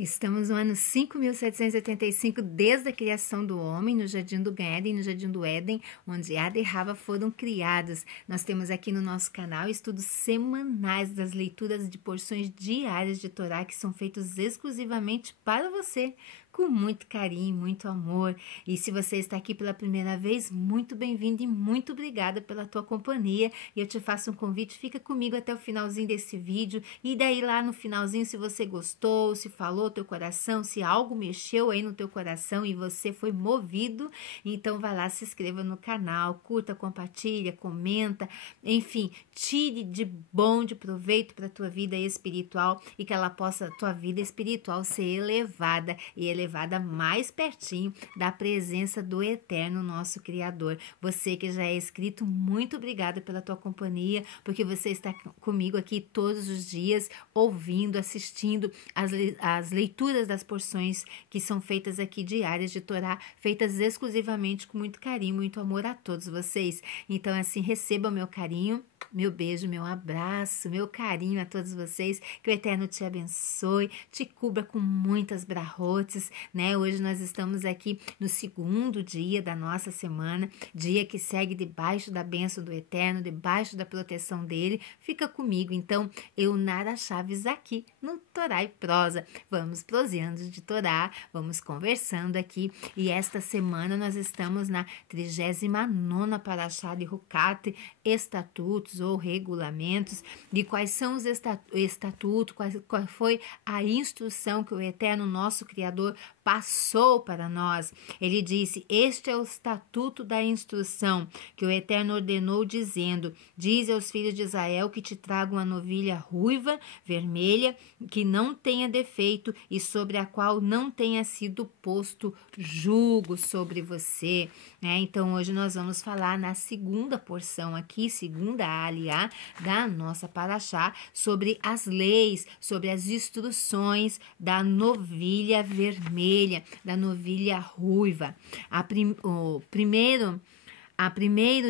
Estamos no ano 5.785 desde a criação do homem no Jardim do Éden, no Jardim do Éden, onde Adão e Rava foram criados. Nós temos aqui no nosso canal estudos semanais das leituras de porções diárias de Torá que são feitos exclusivamente para você, com muito carinho, muito amor. E se você está aqui pela primeira vez, muito bem-vindo e muito obrigada pela tua companhia. E eu te faço um convite, fica comigo até o finalzinho desse vídeo. E daí lá no finalzinho, se você gostou, se falou teu coração, se algo mexeu aí no teu coração e você foi movido, então vai lá, se inscreva no canal, curta, compartilha, comenta, enfim, tire de bom, de proveito para a tua vida espiritual e que ela possa, tua vida espiritual ser elevada e elevada mais pertinho da presença do Eterno, nosso Criador. Você que já é inscrito, muito obrigada pela tua companhia, porque você está comigo aqui todos os dias, ouvindo, assistindo as leituras das porções que são feitas aqui diárias de Torá, feitas exclusivamente com muito carinho, muito amor a todos vocês. Então, assim, receba o meu carinho, meu beijo, meu abraço, meu carinho a todos vocês, que o Eterno te abençoe, te cubra com muitas brahotes, né? Hoje nós estamos aqui no segundo dia da nossa semana, dia que segue debaixo da bênção do Eterno, debaixo da proteção dele. Fica comigo, então, eu Nara Chaves aqui no Torá e Prosa. Vamos proseando de Torá, vamos conversando aqui, e esta semana nós estamos na 39ª Parashá de Hukat, estatutos ou regulamentos, de quais são os estatutos, qual foi a instrução que o Eterno, nosso Criador, passou para nós. Ele disse: este é o estatuto da instrução que o Eterno ordenou, dizendo: dize aos filhos de Israel que te tragam uma novilha ruiva, vermelha, que não tenha defeito e sobre a qual não tenha sido posto jugo sobre você. Então hoje nós vamos falar na segunda porção aqui, segunda aliá da nossa Parashá, sobre as leis, sobre as instruções da novilha vermelha, da novilha ruiva. A primeiro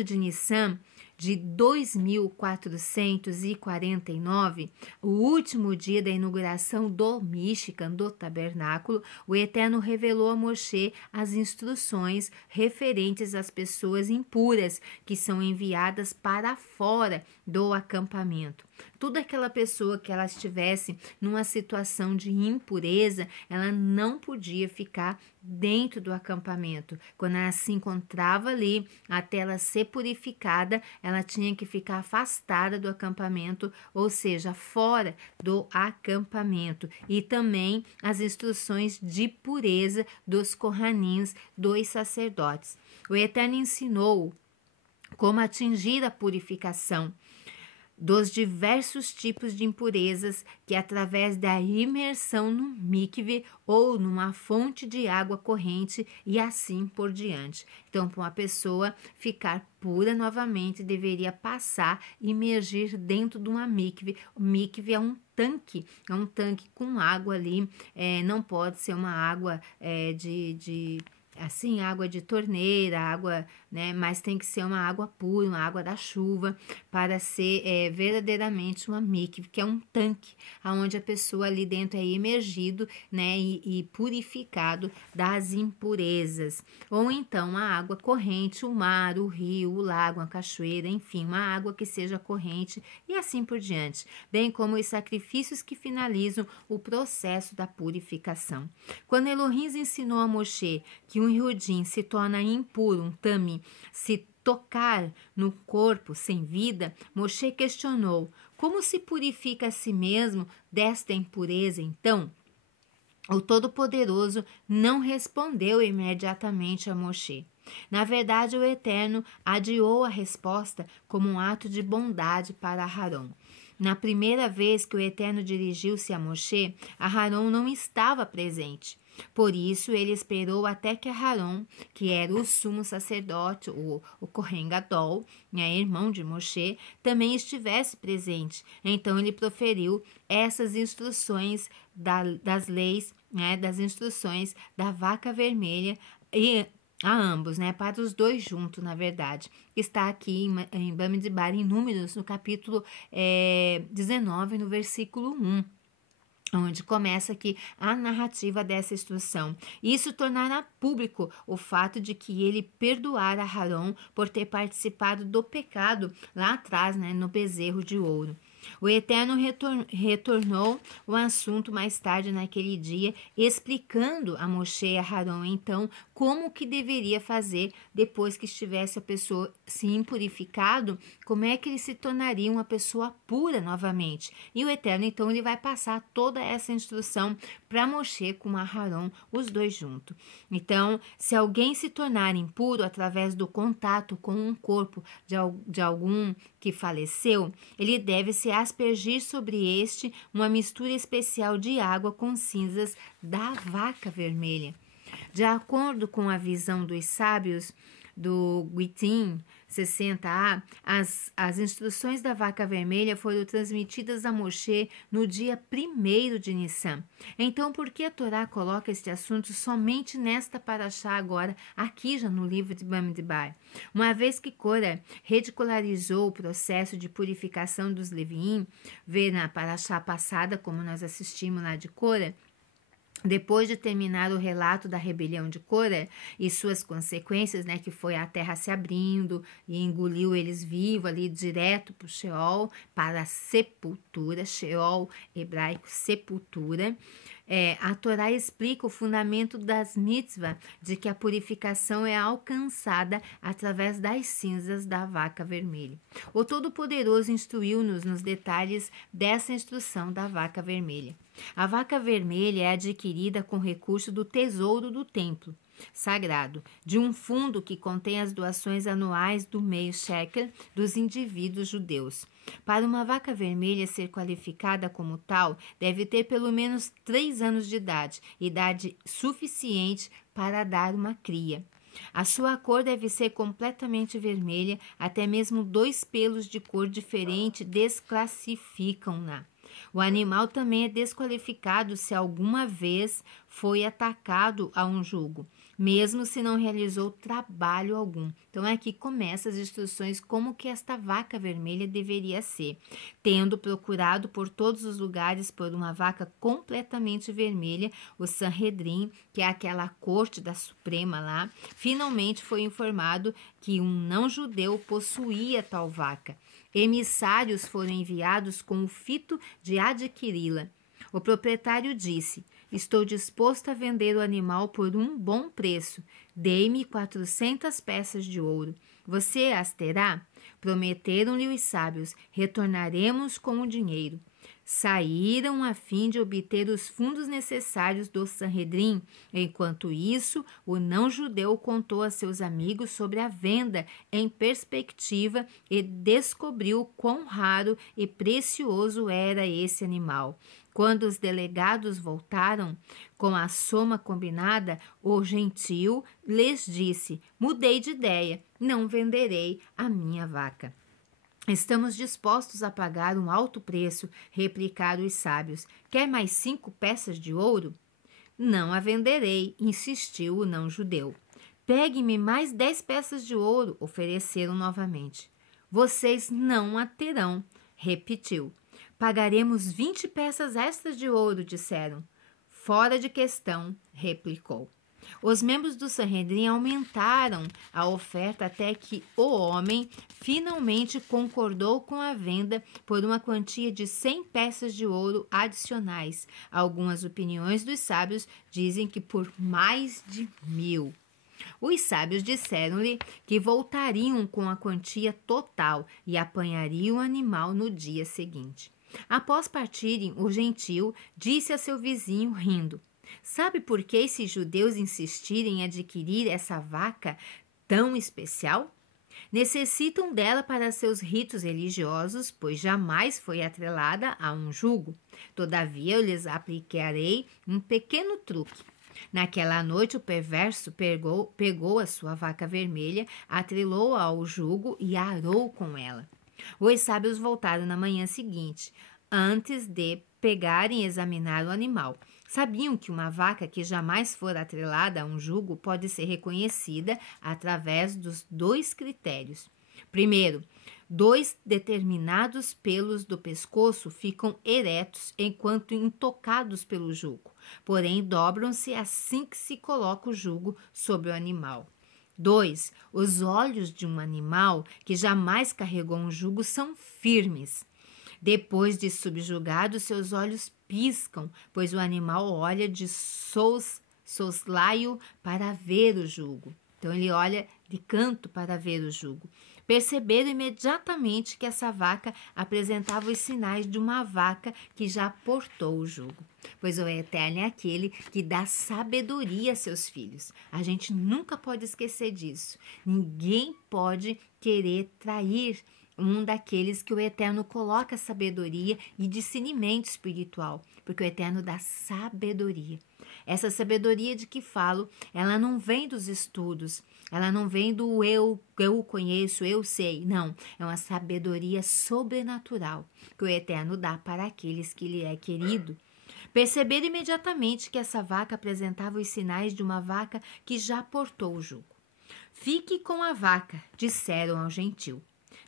de Nissan de 2449, o último dia da inauguração do Mishkan, do tabernáculo, o Eterno revelou a Moshe as instruções referentes às pessoas impuras que são enviadas para fora do acampamento. Toda aquela pessoa que ela estivesse numa situação de impureza, ela não podia ficar dentro do acampamento. Quando ela se encontrava ali, até ela ser purificada, ela tinha que ficar afastada do acampamento, ou seja, fora do acampamento. E também as instruções de pureza dos Kohanins, dos sacerdotes. O Eterno ensinou como atingir a purificação dos diversos tipos de impurezas que através da imersão no mikve ou numa fonte de água corrente e assim por diante. Então, para uma pessoa ficar pura novamente, deveria passar e imergir dentro de uma mikve. O mikve é um tanque com água ali, não pode ser uma água assim, água de torneira, água, né? Mas tem que ser uma água pura, uma água da chuva, para ser verdadeiramente uma mikve, que é um tanque, onde a pessoa ali dentro é imergido, né? E purificado das impurezas. Ou então a água corrente, o mar, o rio, o lago, a cachoeira, enfim, uma água que seja corrente e assim por diante, bem como os sacrifícios que finalizam o processo da purificação. Quando Elohim ensinou a Moshe que um Yehudim se torna impuro, um tami, se tocar no corpo sem vida, Moshe questionou: como se purifica a si mesmo desta impureza então? O Todo-Poderoso não respondeu imediatamente a Moshe. Na verdade, o Eterno adiou a resposta como um ato de bondade para Aharon. Na primeira vez que o Eterno dirigiu-se a Moshe, Aharon não estava presente. Por isso, ele esperou até que Aharon, que era o sumo sacerdote, o Kohen Gadol, né, irmão de Moshe, também estivesse presente. Então, ele proferiu essas instruções das leis, né, das instruções da vaca vermelha e a ambos, né, para os dois juntos, na verdade. Está aqui em Bamidbar, em Números, no capítulo 19, no versículo 1. onde começa aqui a narrativa dessa instrução. Isso tornará público o fato de que ele perdoara Arão por ter participado do pecado lá atrás, né, no bezerro de ouro. O Eterno retornou o assunto mais tarde naquele dia, explicando a Moshe e a Arão, então, como que deveria fazer depois que estivesse a pessoa se impurificado, como é que ele se tornaria uma pessoa pura novamente. E o Eterno, então, ele vai passar toda essa instrução para Moshe com Arão, os dois juntos. Então, se alguém se tornar impuro através do contato com um corpo de algum que faleceu, ele deve se aspergir sobre este uma mistura especial de água com cinzas da vaca vermelha. De acordo com a visão dos sábios do Guitim 60a, as instruções da vaca vermelha foram transmitidas a Moshe no dia 1º de Nissan. Então, por que a Torá coloca este assunto somente nesta paraxá agora, aqui já no livro de Bamidbar? Uma vez que Cora ridicularizou o processo de purificação dos Leviim, vê na paraxá passada, como nós assistimos lá de Cora, depois de terminar o relato da rebelião de Cora e suas consequências, né, que foi a terra se abrindo e engoliu eles vivos ali direto para o Sheol, para a sepultura, Sheol hebraico, sepultura, a Torá explica o fundamento das mitzvah, de que a purificação é alcançada através das cinzas da vaca vermelha. O Todo-Poderoso instruiu-nos nos detalhes dessa instrução da vaca vermelha. A vaca vermelha é adquirida com recurso do tesouro do templo sagrado, de um fundo que contém as doações anuais do meio shekel dos indivíduos judeus. Para uma vaca vermelha ser qualificada como tal, deve ter pelo menos 3 anos de idade suficiente para dar uma cria. A sua cor deve ser completamente vermelha, até mesmo 2 pelos de cor diferente desclassificam-na. O animal também é desqualificado se alguma vez foi atacado a um jugo, mesmo se não realizou trabalho algum. Então aqui começam as instruções como que esta vaca vermelha deveria ser. Tendo procurado por todos os lugares por uma vaca completamente vermelha, o Sanhedrin, que é aquela corte da Suprema lá, finalmente foi informado que um não-judeu possuía tal vaca. Emissários foram enviados com o fito de adquiri-la. O proprietário disse: estou disposto a vender o animal por um bom preço. Dei-me 400 peças de ouro. Você as terá? Prometeram-lhe os sábios: retornaremos com o dinheiro. Saíram a fim de obter os fundos necessários do Sanhedrin. Enquanto isso, o não-judeu contou a seus amigos sobre a venda em perspectiva e descobriu quão raro e precioso era esse animal. Quando os delegados voltaram com a soma combinada, o gentil lhes disse: mudei de ideia, não venderei a minha vaca. Estamos dispostos a pagar um alto preço, replicaram os sábios. Quer mais 5 peças de ouro? Não a venderei, insistiu o não-judeu. Pegue-me mais 10 peças de ouro, ofereceram novamente. Vocês não a terão, repetiu. Pagaremos 20 peças extras de ouro, disseram. Fora de questão, replicou. Os membros do Sanhedrin aumentaram a oferta até que o homem finalmente concordou com a venda por uma quantia de 100 peças de ouro adicionais. Algumas opiniões dos sábios dizem que por mais de 1000. Os sábios disseram-lhe que voltariam com a quantia total e apanhariam o animal no dia seguinte. Após partirem, o gentil disse a seu vizinho, rindo: sabe por que esses judeus insistirem em adquirir essa vaca tão especial? Necessitam dela para seus ritos religiosos, pois jamais foi atrelada a um jugo. Todavia, eu lhes aplicarei um pequeno truque. Naquela noite, o perverso pegou a sua vaca vermelha, atrelou-a ao jugo e arou com ela. Os sábios voltaram na manhã seguinte, antes de pegarem e examinar o animal. Sabiam que uma vaca que jamais for atrelada a um jugo pode ser reconhecida através dos 2 critérios. Primeiro, 2 determinados pelos do pescoço ficam eretos enquanto intocados pelo jugo, porém dobram-se assim que se coloca o jugo sobre o animal. 2. Os olhos de um animal que jamais carregou um jugo são firmes. Depois de subjugado, seus olhos piscam, pois o animal olha de soslaio para ver o jugo. Então, ele olha de canto para ver o jugo. Perceberam imediatamente que essa vaca apresentava os sinais de uma vaca que já portou o jugo. Pois o Eterno é aquele que dá sabedoria a seus filhos. A gente nunca pode esquecer disso. Ninguém pode querer trair um daqueles que o Eterno coloca sabedoria e discernimento espiritual, porque o Eterno dá sabedoria. Essa sabedoria de que falo, ela não vem dos estudos, ela não vem do eu conheço, eu sei. Não, é uma sabedoria sobrenatural que o Eterno dá para aqueles que lhe é querido. Perceberam imediatamente que essa vaca apresentava os sinais de uma vaca que já portou o jugo. Fique com a vaca, disseram ao gentil.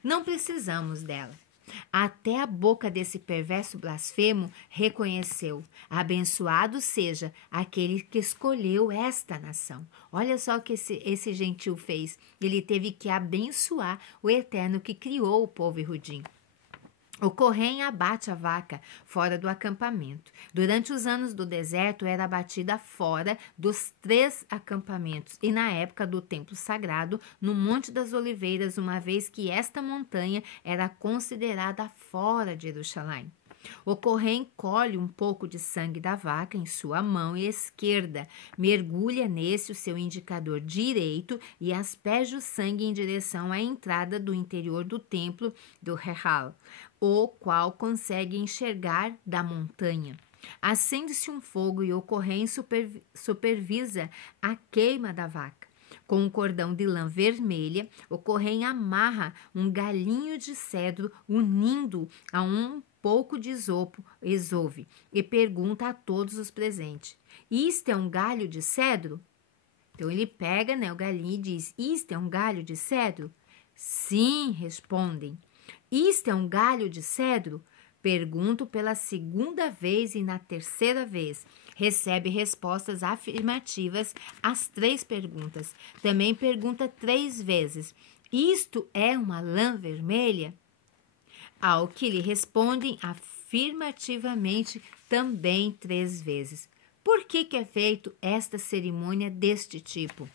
Não precisamos dela. Até a boca desse perverso blasfemo reconheceu: abençoado seja aquele que escolheu esta nação. Olha só o que esse gentil fez. Ele teve que abençoar o Eterno que criou o povo Rudim. O Corém abate a vaca fora do acampamento. Durante os anos do deserto, era abatida fora dos 3 acampamentos e na época do templo sagrado, no Monte das Oliveiras, uma vez que esta montanha era considerada fora de Jerusalém. O Corém colhe um pouco de sangue da vaca em sua mão esquerda, mergulha nesse o seu indicador direito e asperge o sangue em direção à entrada do interior do templo do Rehal, o qual consegue enxergar da montanha. Acende-se um fogo e o Corém supervisa a queima da vaca. Com um cordão de lã vermelha, o Corém amarra um galinho de cedro unindo a um pouco de esouve e pergunta a todos os presentes: isto é um galho de cedro? Então ele pega, o galinho e diz: isto é um galho de cedro? Sim, respondem. Isto é um galho de cedro? Pergunto pela segunda vez e na terceira vez. Recebe respostas afirmativas às 3 perguntas. Também pergunta 3 vezes: isto é uma lã vermelha? Ao que lhe respondem afirmativamente também 3 vezes. Por que é feito esta cerimônia deste tipo?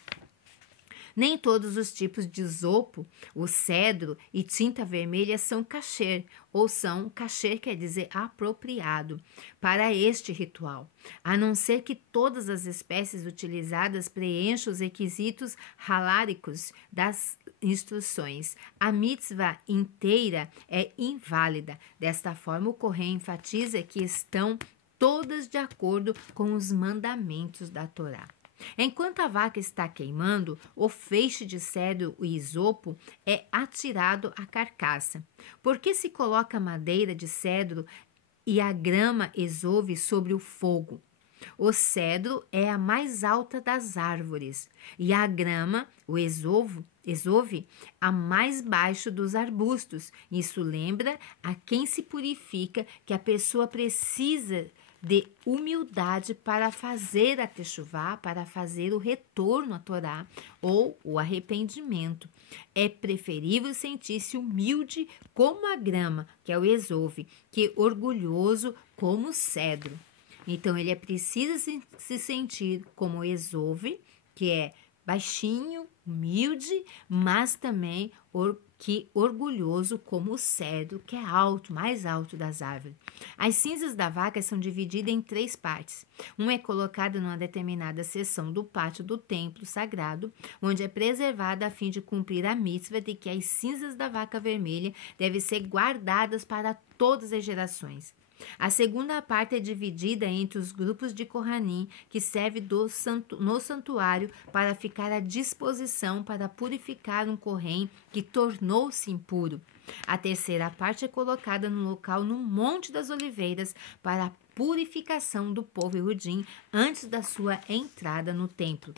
Nem todos os tipos de isopo, o cedro e tinta vermelha são kasher, ou são kasher quer dizer apropriado, para este ritual, a não ser que todas as espécies utilizadas preencham os requisitos haláricos das instruções. A mitzvah inteira é inválida. Desta forma, o Corém enfatiza que estão todas de acordo com os mandamentos da Torá. Enquanto a vaca está queimando, o feixe de cedro e isopo é atirado à carcaça. Por que se coloca madeira de cedro e a grama esouve sobre o fogo? O cedro é a mais alta das árvores e a grama, o esouve, a mais baixo dos arbustos. Isso lembra a quem se purifica que a pessoa precisa de humildade para fazer a techuvá, para fazer o retorno à Torá ou o arrependimento. É preferível sentir-se humilde como a grama, que é o esouve, que orgulhoso como o cedro. Então, ele é preciso se sentir como o esouve, que é baixinho, humilde, mas também orgulhoso como o cedro, que é alto, mais alto das árvores. As cinzas da vaca são divididas em 3 partes. Uma é colocada numa determinada seção do pátio do templo sagrado, onde é preservada a fim de cumprir a mitzvah de que as cinzas da vaca vermelha devem ser guardadas para todas as gerações. A segunda parte é dividida entre os grupos de Kohanim, que serve no santuário para ficar à disposição para purificar um Kohen que tornou-se impuro. A terceira parte é colocada no local no Monte das Oliveiras para a purificação do povo Yehudim antes da sua entrada no templo.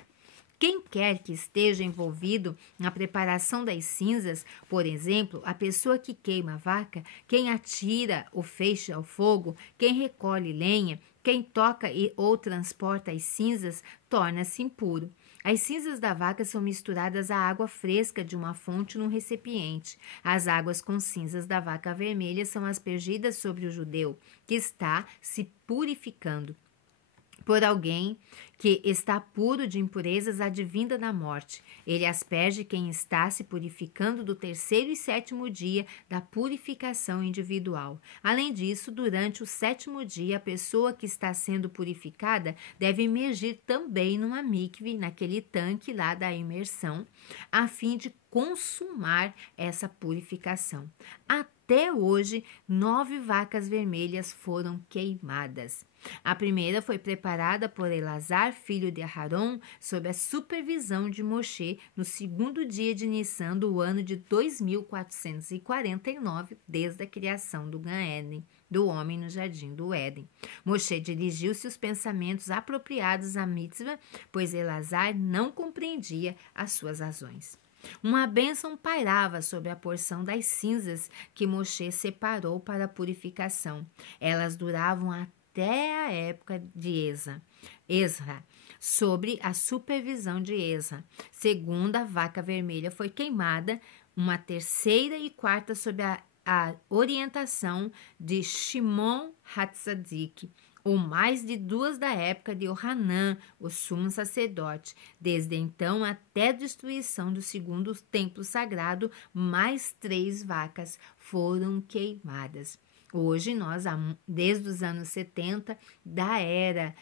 Quem quer que esteja envolvido na preparação das cinzas, por exemplo, a pessoa que queima a vaca, quem atira o feixe ao fogo, quem recolhe lenha, quem toca ou transporta as cinzas, torna-se impuro. As cinzas da vaca são misturadas à água fresca de uma fonte num recipiente. As águas com cinzas da vaca vermelha são aspergidas sobre o judeu, que está se purificando por alguém que está puro de impurezas advinda da morte. Ele asperge quem está se purificando do terceiro e sétimo dia da purificação individual. Além disso, durante o sétimo dia, a pessoa que está sendo purificada deve imergir também numa mikve, naquele tanque lá da imersão, a fim de consumar essa purificação. Até hoje, 9 vacas vermelhas foram queimadas. A primeira foi preparada por Elazar, filho de Aharon, sob a supervisão de Moshe, no segundo dia de Nissan do ano de 2449, desde a criação do Gan Eden, do homem no jardim do Éden. Moshe dirigiu seus pensamentos apropriados à mitzvah, pois Elazar não compreendia as suas razões. Uma bênção pairava sobre a porção das cinzas que Moshe separou para a purificação. Elas duravam até a época de Ezra, sobre a supervisão de Ezra. Segunda, a vaca vermelha foi queimada, uma terceira e quarta sob a orientação de Shimon Hatzadik, ou mais de 2 da época de Ohanã, o sumo sacerdote. Desde então até a destruição do segundo templo sagrado, mais 3 vacas foram queimadas. Hoje, nós, desde os anos 70 da era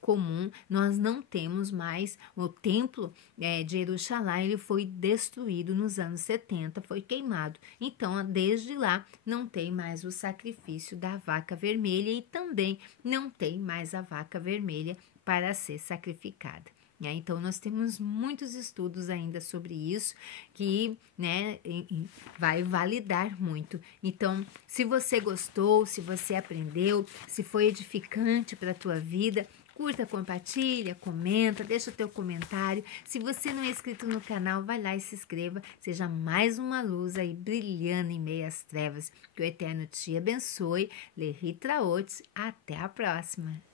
comum, nós não temos mais o templo de Jerusalém, ele foi destruído nos anos 70, foi queimado. Então, desde lá, não tem mais o sacrifício da vaca vermelha e também não tem mais a vaca vermelha para ser sacrificada. Então, nós temos muitos estudos ainda sobre isso que vai validar muito. Então, se você gostou, se você aprendeu, se foi edificante para a tua vida, curta, compartilha, comenta, deixa o teu comentário. Se você não é inscrito no canal, vai lá e se inscreva. Seja mais uma luz aí brilhando em meio às trevas. Que o Eterno te abençoe. Lehitraot. Até a próxima.